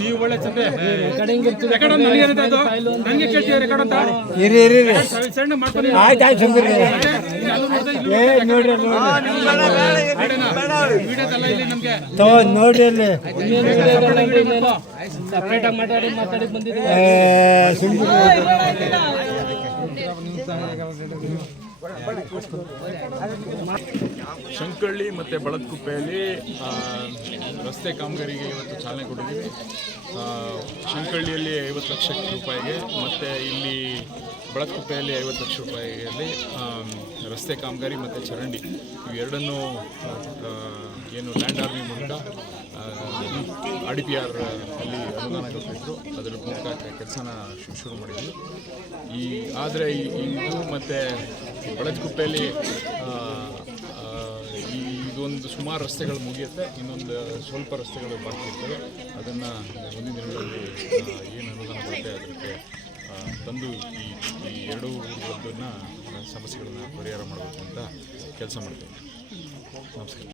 ನೀವು ಒಳ್ಳೆ ಚಂದ ನಂಗೆ ಕೇಳ್ತೀವಿ ರೆಕಾರ್ಡ್ ಅಂತ ಸಣ್ಣ ಮಾಡ್ಕೊಂಡು ನೋಡ್ರಿ ಅಲ್ಲಿ ಸಪ್ರೇಟ್ ಆಗಿ ಮಾತಾಡಿ ಬಂದಿದ್ದೀವಿ. ಶಂಕಳ್ಳಿ ಮತ್ತು ಬಳತ್ಕುಪ್ಪೆಯಲ್ಲಿ ರಸ್ತೆ ಕಾಮಗಾರಿಗೆ ಇವತ್ತು ಚಾಲನೆ ಕೊಟ್ಟಿದ್ದೀವಿ. ಶಂಕಳ್ಳಿಯಲ್ಲಿ 50 ಲಕ್ಷ ರೂಪಾಯಿಗೆ ಮತ್ತು ಇಲ್ಲಿ ಬಳತ್ಕುಪ್ಪೆಯಲ್ಲಿ 50 ಲಕ್ಷ ರೂಪಾಯಿಯಲ್ಲಿ ರಸ್ತೆ ಕಾಮಗಾರಿ ಮತ್ತು ಚರಂಡಿ ಇವೆರಡನ್ನೂ ಏನು ಲ್ಯಾಂಡ್ ಆರ್ಮಿ ಮೂಲಕ IDPR ಅಲ್ಲಿ ಅನುದಾನ ಕೊಟ್ಟಿದ್ರು. ಅದರ ಮೂಲಕ ಕೆಲಸನ ಶುರು ಮಾಡಿದ್ವಿ. ಆದರೆ ಇದು ಮತ್ತು ಬಳತ್ಕುಪ್ಪೆಯಲ್ಲಿ ಇದೊಂದು ಸುಮಾರು ರಸ್ತೆಗಳು ಮುಗಿಯುತ್ತೆ, ಇನ್ನೊಂದು ಸ್ವಲ್ಪ ರಸ್ತೆಗಳು ಬಾಕಿ ಇರ್ತವೆ. ಅದನ್ನು ಮುಂದಿನ ದಿನಗಳಲ್ಲಿ ಏನು ಅನುದಾನ ಬರುತ್ತೆ ಅದಕ್ಕೆ ತಂದು ಈ ಎರಡೂ ಊರುಗಳನ್ನ ಸಮಸ್ಯೆಗಳನ್ನು ಪರಿಹಾರ ಮಾಡಬೇಕು ಅಂತ ಕೆಲಸ ಮಾಡ್ತೇವೆ. ನಮಸ್ಕಾರ.